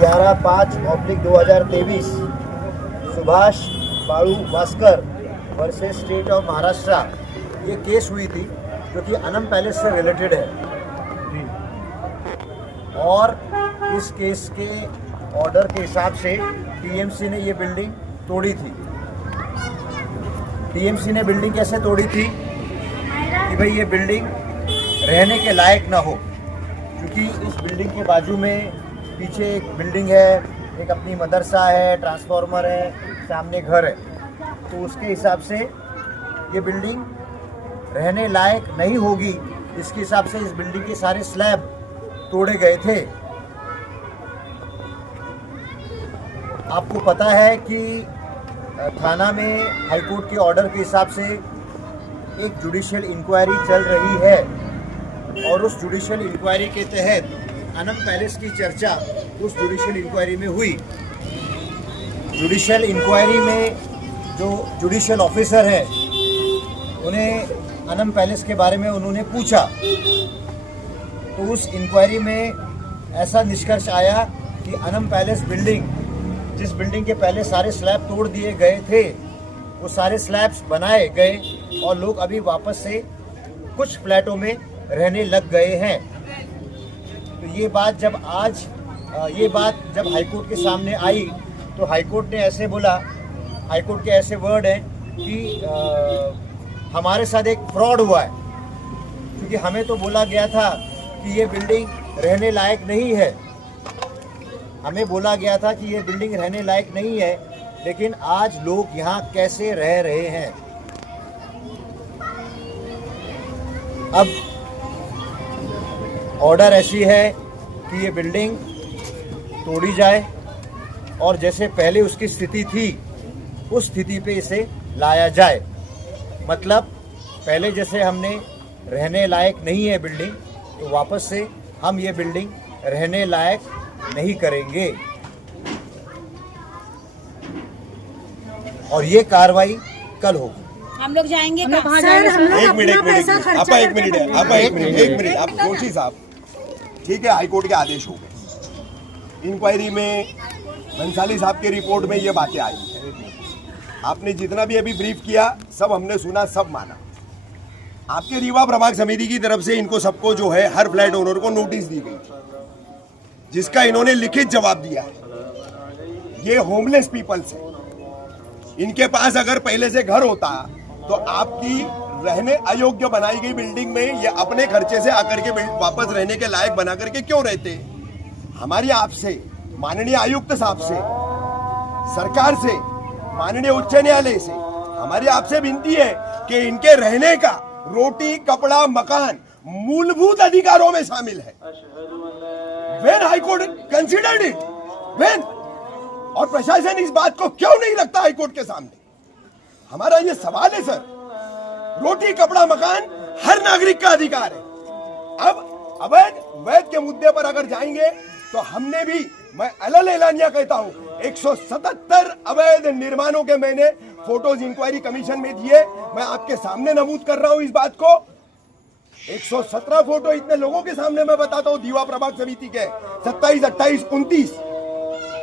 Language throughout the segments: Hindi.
11/5/2023 Subhash Balu Bhaskar versus state of Maharashtra ये केस हुई थी जो कि अनम पैलेस से रिलेटेड है और इस केस के ऑर्डर के हिसाब से टीएमसी ने ये बिल्डिंग तोड़ी थी। टीएमसी ने बिल्डिंग कैसे तोड़ी थी कि भाई ये बिल्डिंग रहने के लायक ना हो, क्योंकि इस बिल्डिंग के बाजू में पीछे एक बिल्डिंग है, एक अपनी मदरसा है, ट्रांसफार्मर है, सामने घर है, तो उसके हिसाब से ये बिल्डिंग रहने लायक नहीं होगी। इसके हिसाब से इस बिल्डिंग के सारे स्लैब तोड़े गए थे। आपको पता है कि थाना में हाईकोर्ट के ऑर्डर के हिसाब से एक जुडिशियल इंक्वायरी चल रही है और उस जुडिशियल इंक्वायरी के तहत अनम पैलेस की चर्चा उस जुडिशियल इंक्वायरी में हुई। जुडिशियल इंक्वायरी में जो जुडिशियल ऑफिसर है उन्हें अनम पैलेस के बारे में उन्होंने पूछा, तो उस इंक्वायरी में ऐसा निष्कर्ष आया कि अनम पैलेस बिल्डिंग, जिस बिल्डिंग के पहले सारे स्लैब तोड़ दिए गए थे, वो सारे स्लैब्स बनाए गए और लोग अभी वापस से कुछ फ्लैटों में रहने लग गए हैं। तो ये बात जब हाईकोर्ट के सामने आई तो हाईकोर्ट ने ऐसे बोला, हाईकोर्ट के ऐसे वर्ड हैं कि हमारे साथ एक फ्रॉड हुआ है, क्योंकि हमें तो बोला गया था कि ये बिल्डिंग रहने लायक नहीं है, हमें बोला गया था कि ये बिल्डिंग रहने लायक नहीं है, लेकिन आज लोग यहाँ कैसे रह रहे हैं। अब ऑर्डर ऐसी है कि ये बिल्डिंग तोड़ी जाए और जैसे पहले उसकी स्थिति थी उस स्थिति पे इसे लाया जाए। मतलब पहले जैसे हमने रहने लायक नहीं है बिल्डिंग, तो वापस से हम ये बिल्डिंग रहने लायक नहीं करेंगे और ये कार्रवाई कल होगी। हम लोग जाएंगे एक मिनट आप जोशी साहब, ठीक है, हाईकोर्ट के आदेश हो गए, इंक्वायरी में बंसाली साहब के रिपोर्ट में ये बातें आई है, आपने जितना भी अभी ब्रीफ किया सब हमने सुना, सब माना। आपके रीवा प्रभाग समिति की तरफ से इनको सबको जो है हर फ्लैट ओनर को नोटिस दी गई, जिसका इन्होंने लिखित जवाब दिया है। ये होमलेस पीपल्स है, इनके पास अगर पहले से घर होता तो आपकी रहने अयोग्य बनाई गई बिल्डिंग में ये अपने खर्चे से आकर के वापस रहने के लायक बना करके क्यों रहते। हमारी आपसे, माननीय आयुक्त साहब से, सरकार से, माननीय उच्च न्यायालय से हमारी आपसे विनती है कि इनके रहने का रोटी, कपड़ा, मकान मूलभूत अधिकारों में शामिल है। When High Court considered it, when? और प्रशासन इस बात को क्यों नहीं रखता हाईकोर्ट के सामने? हमारा ये सवाल है सर। रोटी, कपड़ा, मकान हर नागरिक का अधिकार है। अब अवैध वैध के मुद्दे पर अगर जाएंगे तो हमने भी, मैं अलल एलानिया कहता हूं, 177 अवैध निर्माणों के मैंने फोटोज इंक्वायरी कमीशन में दिए। मैं आपके सामने नमूद कर रहा हूं इस बात को। 117 फोटो इतने लोगों के सामने मैं बताता हूं दीवा प्रभाग समिति के, 27, 28, 29,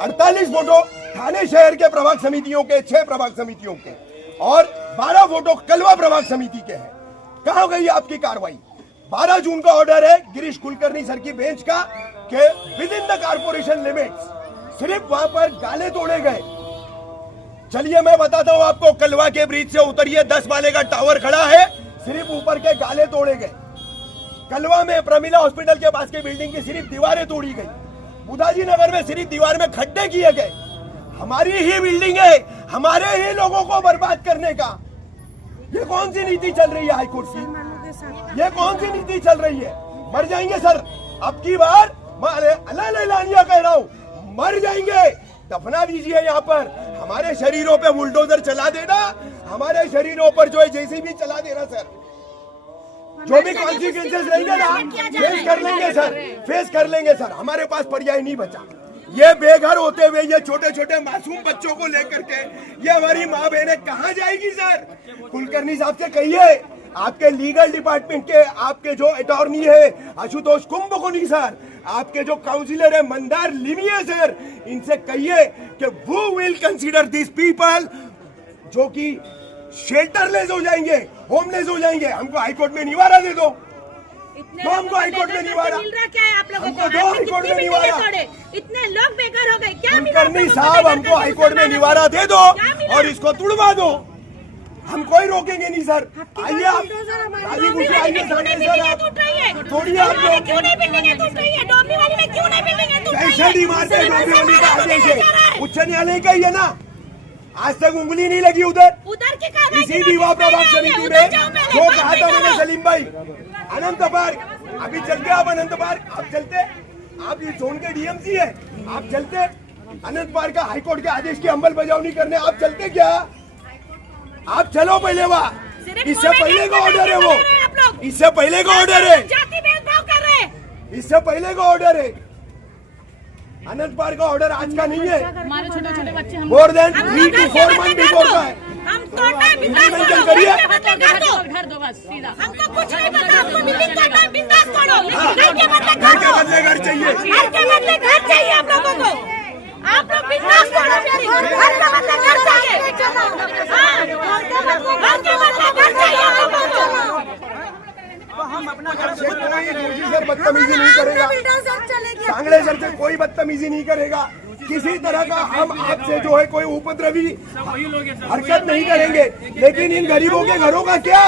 48 फोटो थाने शहर के प्रभाग समितियों के, 6 प्रभाग समितियों के, और 12 फोटो कलवा प्रभाग समिति के हैं। कहां गई आपकी कार्रवाई? 12 जून का ऑर्डर है गिरीश कुलकर्णी सर की बेंच का कि with in the corporation limits, सिर्फ वहां पर गाले तोड़े गए। चलिए मैं बताता हूं आपको, कलवा के ब्रिज से उतरिए, 10 माले का टावर खड़ा है, सिर्फ ऊपर के गाले तोड़े गए। कलवा में प्रमिला हॉस्पिटल के पास की बिल्डिंग की सिर्फ दीवारें तोड़ी गई। बुधाजी नगर में सिर्फ दीवार में खड्डे किए गए। हमारी ही बिल्डिंग है, हमारे ही लोगों को बर्बाद करने का ये कौन सी नीति चल रही है हाईकोर्ट की? ये कौन सी नीति चल रही है? मर जाएंगे सर, अब की बार मैं अलल एलानिया कह रहा हूं, मर जाएंगे। दफना दीजिए यहाँ पर, हमारे शरीरों पे बुलडोजर चला देना, हमारे शरीरों पर जो है जेसीबी चला देना सर। जो भी कॉन्सिक्वेंसेस रहेंगे ना, फेस कर लेंगे सर, फेस कर लेंगे सर। हमारे पास पर्याय नहीं बचा। ये बेघर होते हुए ये छोटे छोटे मासूम बच्चों को लेकर के ये हमारी माँ बहनें कहाँ जाएगी सर? कुलकर्णी साहब से कहिए, आपके लीगल डिपार्टमेंट के आपके जो अटॉर्नी है आशुतोष कुंभकोणी सर, आपके जो काउंसिलर है मंदार लिमिये सर, इनसे कहिए कि वो विल कंसीडर दिस पीपल जो कि शेल्टरलेस हो जाएंगे, होमलेस हो जाएंगे। हमको हाईकोर्ट में निवारा दे दो, तो हमको हाईकोर्ट में निवारा मिल रहा क्या है आप लोगों हमको को? दो हाईकोर्ट में निवारा। इतने लोग बेकार हो गए, क्या मिला आप कुलकर्णी लोगों को? साहब हमको हाईकोर्ट में निवारा दे दो और इसको तुड़वा दो, हम कोई रोकेंगे नहीं सर। आइए आप राजी खुशी आइए सर, थोड़ी आप लोग क्यों नहीं बिल्डिंगें टूट रही है? डोमनी वाली में क्यों नहीं बिल्डिंगें टूट रही कैसे नहीं मारते? डोमनी वाली का आदेश है, उच्च न्यायालय का ही है ना। आज तक उंगली नहीं लगी उधर के कागज इसी दीवा प्रभाग समिति में जो कहा था मैंने सलीम भाई, अनंत पार्क अभी चलते आप, अनंत पार्क आप चलते, आप ये जोन के डीएमसी है, आप चलते अनंत पार्क का हाईकोर्ट के आदेश की अंमलबजावनी करने, आप चलते क्या? आप चलो पहले वहाँ, इससे पहले का ऑर्डर है वो, इससे पहले का ऑर्डर है, जाति भेदभाव कर रहे हैं। इससे पहले का ऑर्डर है। अनंत पार्क का ऑर्डर आज का नहीं है, हमारे छोटे छोटे बच्चे more than 3 to 4 month before का है। हम तोड़ना है, बिंदास इम्प्लीमेंट तोड़ो, करिए। घर दो बस सीधा। हमको कुछ नहीं पता, हमको बिल्डिंग तोड़ना है, बिंदास तोड़ो, लेकिन घर के बदले घर के बदले घर चाहिए। घर के बदले घर चाहिए आप लोगों को। आप लोग बिंदास तोड़ो मेरी, घर के बदले घर चाहिए। हाँ, घर के बदले घर चाहिए आप लोगों को। सर बदतमीजी नहीं करेगा, सांगले सर से कोई बदतमीजी नहीं करेगा, किसी तरह का हम आपसे जो है कोई उपद्रवी हरकत नहीं करेंगे, लेकिन इन गरीबों के घरों का क्या?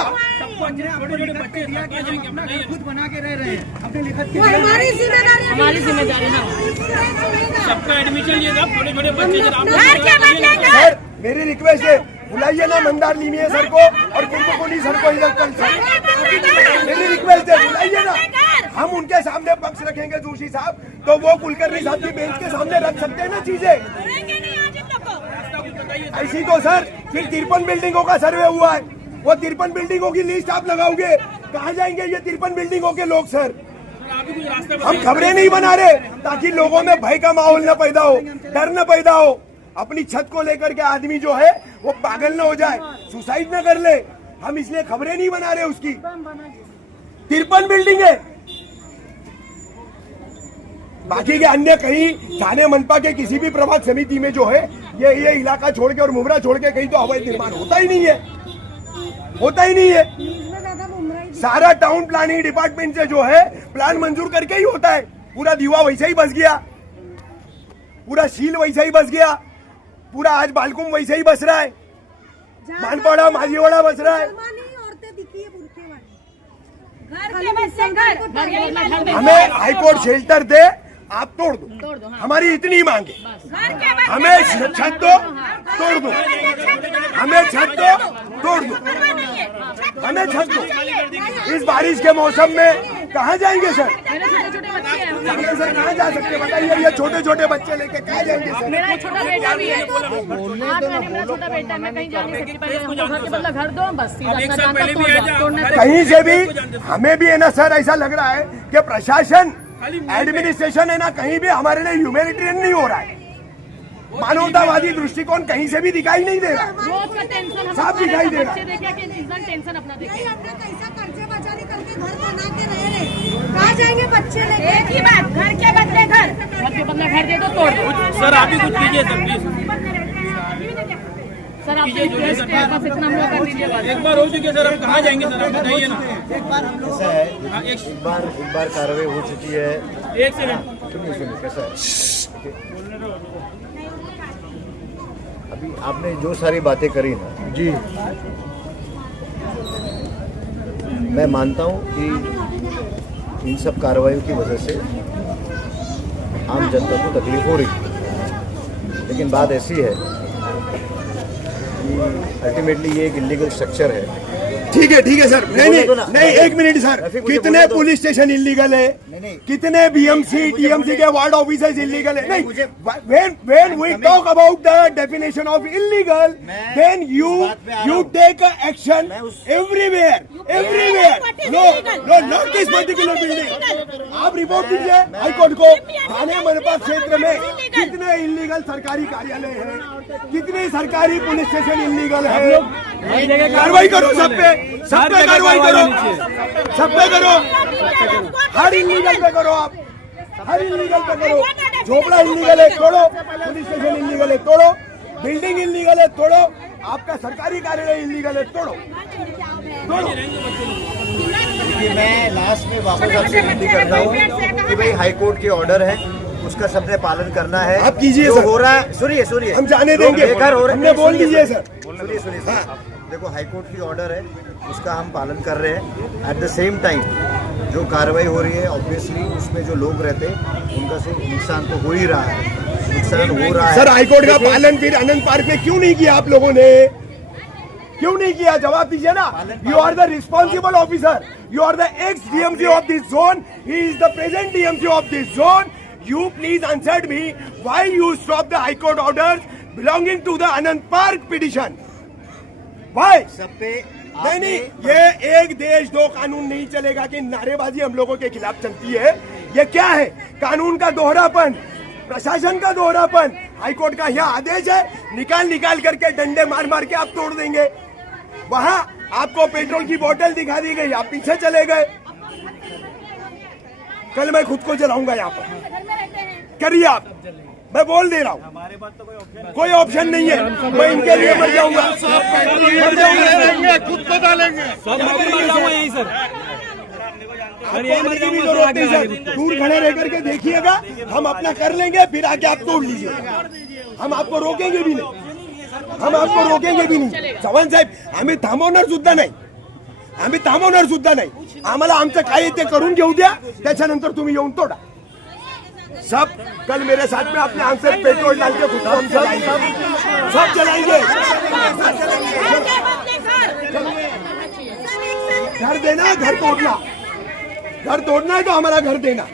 खुद बना के रह रहे हैं, अपने लिखत के हमारी जिम्मेदारी है, हमारी जिम्मेदारी है। सबका एडमिशन लिए था, छोटे छोटे बच्चे घर के बदले घर। सर मेरी रिक्वेस्ट है, बुलाइए ना मंदार लिमिये सर को और कुंभकोनी सर को इधर कल सर, मेरी रिक्वेस्ट है बुलाइए ना, हम उनके सामने पक्ष रखेंगे जोशी साहब, तो वो कुलकर्णी साहब की बेंच के सामने रख सकते हैं ना चीजें। ऐसी तो सर फिर 53 बिल्डिंगों का सर्वे हुआ है, वो 53 बिल्डिंगों की लिस्ट आप लगाओगे, कहाँ जाएंगे ये 53 बिल्डिंगों के लोग? सर हम खबरें नहीं बना रहे ताकि लोगों में भय का माहौल न पैदा हो, डर न पैदा हो, अपनी छत को लेकर के आदमी जो है वो पागल न हो जाए, सुसाइड न कर ले, हम इसलिए खबरें नहीं बना रहे उसकी। 53 बिल्डिंग है, बाकी के अन्य कहीं थाने मनपा के किसी भी प्रभाग समिति में जो है ये इलाका छोड़ के और मुमरा छोड़ के कहीं तो अवैध निर्माण होता ही नहीं है, होता ही नहीं है। सारा टाउन प्लानिंग डिपार्टमेंट से जो है प्लान मंजूर करके ही होता है। पूरा दीवा वैसे ही बस गया, पूरा शील वैसे ही बस गया, पूरा आज बालकुम वैसे ही बस रहा है, मानपाड़ा माझीवाड़ा बस रहा है। हमें हाईकोर्ट शेल्टर दे, आप तोड़ दो, हमारी इतनी मांग है। हमें छत दो, तोड़ दो, हमें छत दो, तोड़ दो, हमें छत दो। इस बारिश के मौसम में कहाँ जाएंगे सर? मेरे छोटे छोटे बच्चे हैं। सर कहाँ जा सकते हैं बताइए? ये छोटे छोटे बच्चे लेके कहाँ जाएंगे सर? मेरा एक छोटा बेटा भी है, 8 महीने मेरा छोटा बेटा है, मैं कहीं जा नहीं सकती। पहले हमको घर के बदला घर दो, बस सीधा एक साल पहले भी आ जाओ। कहीं से भी हमें भी है ना सर, ऐसा लग रहा है कि प्रशासन एडमिनिस्ट्रेशन है ना कहीं भी हमारे लिए ह्यूमैनिटेरियन नहीं हो रहा है, मानवतावादी दृष्टिकोण कहीं से भी दिखाई नहीं दे रहा। रोज का टेंशन साफ दिखाई दे रहा। बच्चे देखे कि इंसान टेंशन अपना देखे। कहाँ जाएंगे बच्चे लेके? एक ही बात, घर के बदले घर। घर के बदला घर दे दो, तोड़ दो। सर आप ही कुछ कीजिए सर प्लीज। सर आप रिक्वेस्ट है, बस इतना हम लोग कर दीजिए बस। एक बार हो चुकी है सर, हम कहाँ जाएंगे सर, आप बताइए ना। ऐसा है, एक बार कार्रवाई हो चुकी है। एक सेकंड सुनिए कैसा है, अभी आपने जो सारी बातें करी ना जी, मैं मानता हूँ कि इन सब कार्रवाइयों की वजह से आम जनता को तकलीफ हो रही, लेकिन बात ऐसी है कि अल्टीमेटली ये एक इलीगल स्ट्रक्चर है। ठीक है सर, नहीं एक मिनट सर, रफीक, मुझे कितने बोलने दो। पुलिस स्टेशन इलीगल है, नहीं। कितने बीएमसी टीएमसी के वार्ड ऑफिसर्स इलीगल है? नहीं, when we talk about the definition of illegal, then you take action everywhere. No, not this particular building. आप रिपोर्ट दीजिए हाईकोर्ट को, थाने मनपा क्षेत्र में कितने इलीगल सरकारी कार्यालय हैं, कितने सरकारी पुलिस स्टेशन इलीगल है। कार्रवाई करो सब पे कार्रवाई करो, सब पे करो, हर इलीगल पे करो आप। हर इलीगल पे करो, झोपड़ा इलीगल है तोड़ो, पुलिस स्टेशन इलीगल है तोड़ो, बिल्डिंग इलीगल है तोड़ो, आपका सरकारी कार्यालय इलीगल है तोड़ो। देखिए, मैं लास्ट में वापस आपसे विनती करता हूँ कि भाई हाई कोर्ट के ऑर्डर है, उसका सबने पालन करना है। आप कीजिए जो सर। हो रहा है, सुनिए हम जाने देंगे, बेघर हो रहे हमने बोल दीजिए सर। सुनिए देखो, हाई कोर्ट की ऑर्डर है, उसका हम पालन कर रहे हैं। एट द सेम टाइम जो कार्रवाई हो रही है, ऑब्वियसली उसमें जो लोग रहते हैं उनका से नुकसान तो हो ही रहा है, नुकसान हो रहा है। सर, हाईकोर्ट का पालन फिर आनंद पार्क में क्यों नहीं किया आप लोगों ने? क्यों नहीं किया? जवाब दीजिए ना। You are the responsible officer, you are the ex DMC of this zone, he is the present DMC of this zone. You please answer me why you stop the High Court orders belonging to the Anand Park petition. Why? सब पे नहीं, ये एक देश दो कानून नहीं चलेगा कि नारेबाजी हम लोगों के खिलाफ चलती है। ये क्या है? कानून का दोहरापन, प्रशासन का दोहरापन। हाईकोर्ट का यह आदेश है, निकाल करके डंडे मार के आप तोड़ देंगे। वहां आपको पेट्रोल की बोतल दिखा दी गई, आप पीछे चले गए। कल मैं खुद को जलाऊंगा यहाँ पर, करिए आप, मैं बोल दे रहा हूँ। कोई ऑप्शन नहीं है, मैं इनके लिए मर जाऊंगा, खुद को डालेंगे। यही सर, दूर खड़े रह करके देखिएगा, हम अपना कर लेंगे, फिर आके आप तोड़ लीजिएगा। हम आपको रोकेंगे भी नहीं, हम आपको रोकेंगे भी नहीं। चव्हाण साहेब, आम्ही थांबवणार सुद्धा नाही, आम्हाला आमचं काय ते करून घेऊ द्या, त्याच्यानंतर तुम्ही येऊन तोडा। सब कल मेरे साथ में अपने आंसर पेट्रोल डाल के खुद हम सब चलाएंगे। घर देना, घर तोड़ना है तो हमारा घर देना।